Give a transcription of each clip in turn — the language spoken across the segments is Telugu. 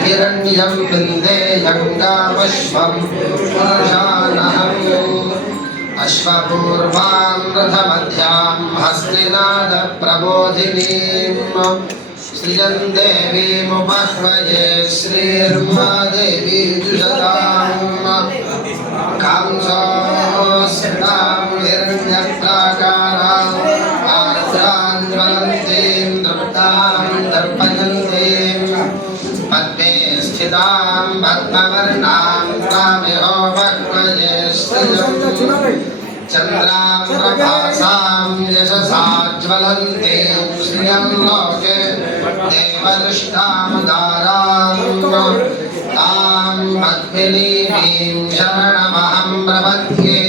हिरण्यं विन्देयङ्गामश्वं पुरुषानहम् अश्वपूर्वां रथमध्यां हस्तिनादप्रबोधिनीं श्रियं देवीमुपह्वये श्रीर्मादेवी जुषताम् कांसोऽस्मितां हिरण्यप्राकाराम् आर्द्रां ज्वलन्तीं दृप्तां दर्पयन्तीं पद्मे स्थितां पद्मवर्णां तामिहोपह्वये श्रियं चन्द्रां प्रभासां यशसा ज्वलन्तीं श्रियं लोके देवदुष्टामुदारां तां पद्मिनीं शरणमहं प्रपद्ये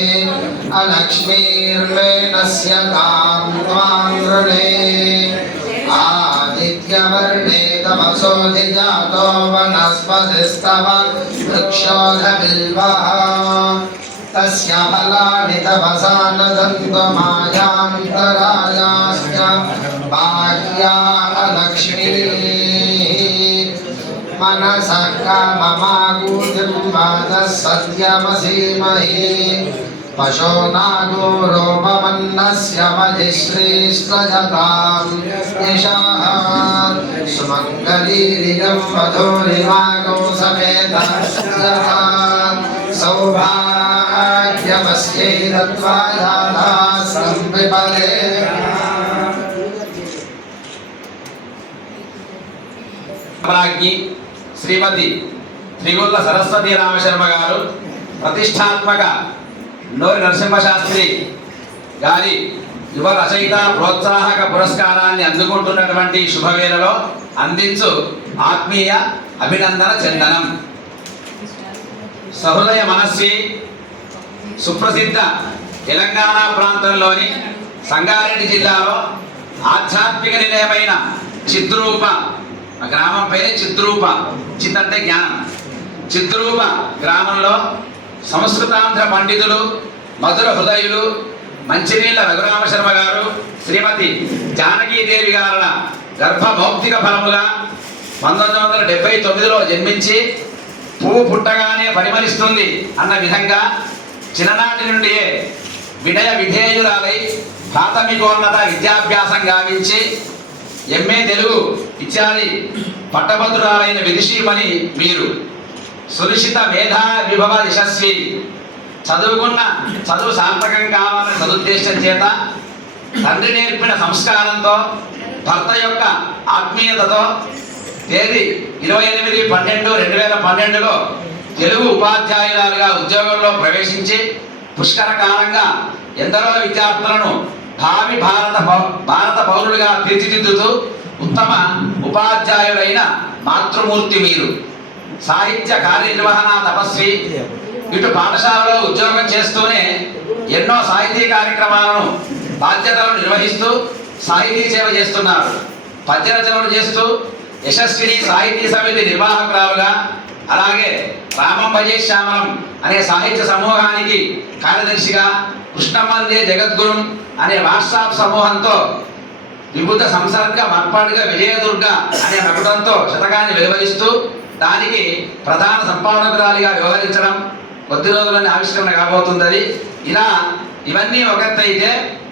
अलक्ष्मीर्वेणस्य तां त्वां वृणे आदित्यवर्णे तमसोऽधिजातो वनस्पतिस्तव वृक्षोऽधबिल्वः तस्य फलानि तपसा न दन्तमायान्तरायाश्च बाह्या अलक्ष्मीः मनसः काममागूतिं वादः सत्यमसीमहि पशो नागो रोपमन्नस्य मजिश्रीस्त्रजतां यशाः सुमङ्गलीरियं वधूरिवागो समेतः सौभाग्यमस्यै दत्त्वा यादास्तं विपदे శ్రీమతి త్రిగుళ్ళ సరస్వతి రామశర్మ గారు ప్రతిష్టాత్మక నోరి నరసింహశాస్త్రి గారి యువ రచయిత ప్రోత్సాహక పురస్కారాన్ని అందుకుంటున్నటువంటి శుభవేళలో అందించు ఆత్మీయ అభినందన చందనం. సహృదయ మనస్వి సుప్రసిద్ధ తెలంగాణ ప్రాంతంలోని సంగారెడ్డి జిల్లాలో ఆధ్యాత్మిక నిలయమైన చిద్రూప గ్రామం పేరే చిద్రూప. చిత్ అంటే జ్ఞానం. చిద్రూప గ్రామంలో సంస్కృతాంధ్ర పండితులు మధుర హృదయులు మంచినీళ్ళ రఘురామ శర్మ గారు శ్రీమతి జానకీదేవి గారుల గర్భభౌతిక ఫలముగా 1979లో జన్మించి పువ్వు పుట్టగానే పరిమళిస్తుంది అన్న విధంగా చిన్ననాటి నుండియే వినయ విధేయురాలై ప్రాథమికోన్నత విద్యాభ్యాసం గావించి ఎంఏ తెలుగు ఇత్యాది పట్టభద్రురాలైన విదుషీమణి మీరు. సునిశ్చిత మేధా విభవ యశస్వి. చదువుకున్న చదువు సార్థకం కావాలనే సదుద్దేశం చేత తండ్రి నేర్పిన సంస్కారంతో భర్త యొక్క ఆత్మీయతతో తేదీ 28/12/2012లో తెలుగు ఉపాధ్యాయురాలుగా ఉద్యోగంలో ప్రవేశించి పుష్కర కాలంగా ఎందరో విద్యార్థులను భావి భారత పౌరులుగా తీర్చిదిద్దుతూ ఉత్తమ ఉపాధ్యాయులైన మాతృమూర్తి మీరు. సాహిత్య కార్యనిర్వహణ తపస్వి. ఇటు పాఠశాలలో ఉద్యోగం చేస్తూనే ఎన్నో సాహితీ కార్యక్రమాలను బాధ్యతలను నిర్వహిస్తూ సాహితీ సేవ చేస్తున్నారు. పద్యరచనలు చేస్తూ యశస్విని సాహితీ సమితి నిర్వాహకురాలుగా, అలాగే రామం భజే శ్యామలం అనే సాహిత్య సమూహానికి కార్యదర్శిగా, కృష్ణమందే జగద్గురు అనే వాట్సాప్ సమూహంతో వివిధ సంసర్గ మర్పాడుగా విజయదుర్గ అనే మకుటంతో శతకాన్ని వెలువరిస్తూ దానికి ప్రధాన సంపాదకురాలిగా వ్యవహరించడం కొద్ది రోజులని ఆవిష్కరణ కాబోతుంది. ఇలా ఇవన్నీ ఒకటైతే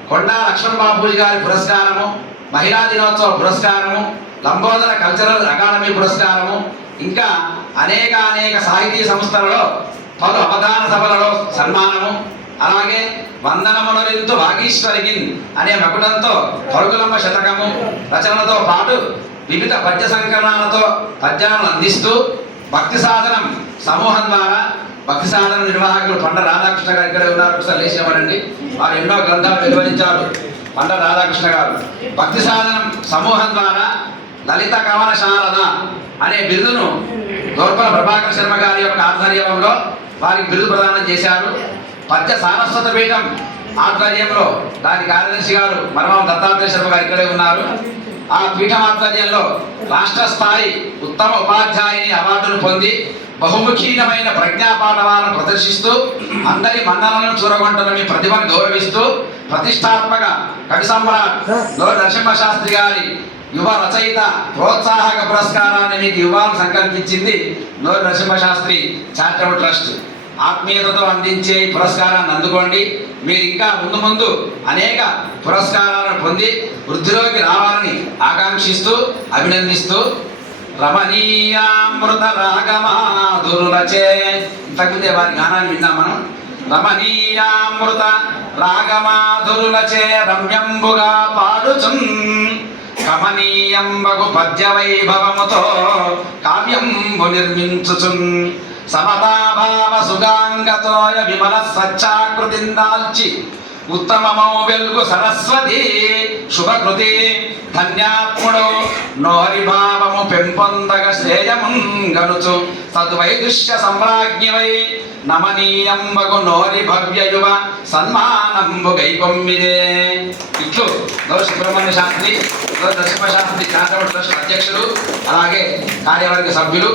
కొండా లక్ష్మణ్ బాబూజీ గారి పురస్కారము, మహిళా దినోత్సవ పురస్కారము, లంబోదర కల్చరల్ అకాడమీ పురస్కారము, ఇంకా అనేక సాహితీ సంస్థలలో పలు అవధాన సభలలో సన్మానము, అలాగే వందనమునరింతు వాగీశ్వరిగిన్ అనే మకుటంతో పరుగులమ్మ శతకము రచనలతో పాటు వివిధ పద్య సంకలనాలతో పద్యాలను అందిస్తూ భక్తి సాధనం సమూహం ద్వారా భక్తి సాధన నిర్వాహకులు పండ రాధాకృష్ణ గారు ఇక్కడే ఉన్నారు. ఒకసారి లేచినవారండి. వారు ఎన్నో గ్రంథాలు వెలువరించారు. పండ రాధాకృష్ణ గారు భక్తి సాధనం సమూహం ద్వారా లలిత కవన శారద అనే బిరుదును గౌర్పల ప్రభాకర్ శర్మ గారి యొక్క ఆధ్వర్యంలో వారికి బిరుదు ప్రదానం చేశారు. పద్య సారస్వత పీఠం ఆధ్వర్యంలో దాని కార్యదర్శి గారు మరమం దత్తాత్రేయ శర్మ గారు ఇక్కడే ఉన్నారు. ఆ పీఠం ఆధ్వర్యంలో రాష్ట్ర స్థాయి ఉత్తమ ఉపాధ్యాయుని అవార్డును పొంది బహుముఖీనమైన ప్రజ్ఞాపాఠవాలను ప్రదర్శిస్తూ అందరి మన్నలను చూరగొంటున్న మీ ప్రతిభను గౌరవిస్తూ ప్రతిష్టాత్మక కవి సమ్రాట్ నరసింహ శాస్త్రి గారి యువ రచయిత ప్రోత్సాహక పురస్కారాన్ని మీకు ఇవ్వాలని సంకల్పించింది నోరి నరసింహశాస్త్రి చారిటబుల్ ట్రస్ట్. ఆత్మీయతతో అందించే ఈ పురస్కారాన్ని అందుకోండి. మీరు ఇంకా ముందు ముందు అనేక పురస్కారాలను పొంది వృద్ధిలోకి రావాలని ఆకాంక్షిస్తూ అభినందిస్తూ రమణీయామృత రాగమాధురులచే, ఇంతకుముందే వారి గానాన్ని విన్నాం మనం. రమణీయామృత రాగమాధురులచే రమ్యంబుగా పాడుచున్ కమనీయంబగు పద్య వైభవముతో కావ్యంబు నిర్మించుచున్ సమతాభావ సుగాంగతోయ విమల సచ్చాకృతిందాల్చి ఉత్తమమౌ వెల్గు సరస్వతి శుభకృతి ధన్యాత్ముడు నోరి భావము పెంపొందగ శ్రేయమున్ గనుచు సద్వైదుష్య సంప్రాజ్ఞవై నమనీయంబగు నోరి భవ్య యువ సన్మానంబు గైకొమ్మిదే. ఇట్లు గౌరవ సుబ్రహ్మణ్య శాస్త్రి, గౌరవ నరసింహ శాస్త్రి చారిటబుల్ ట్రస్ట్ అధ్యక్షులు, అలాగే కార్యవర్గ సభ్యులు.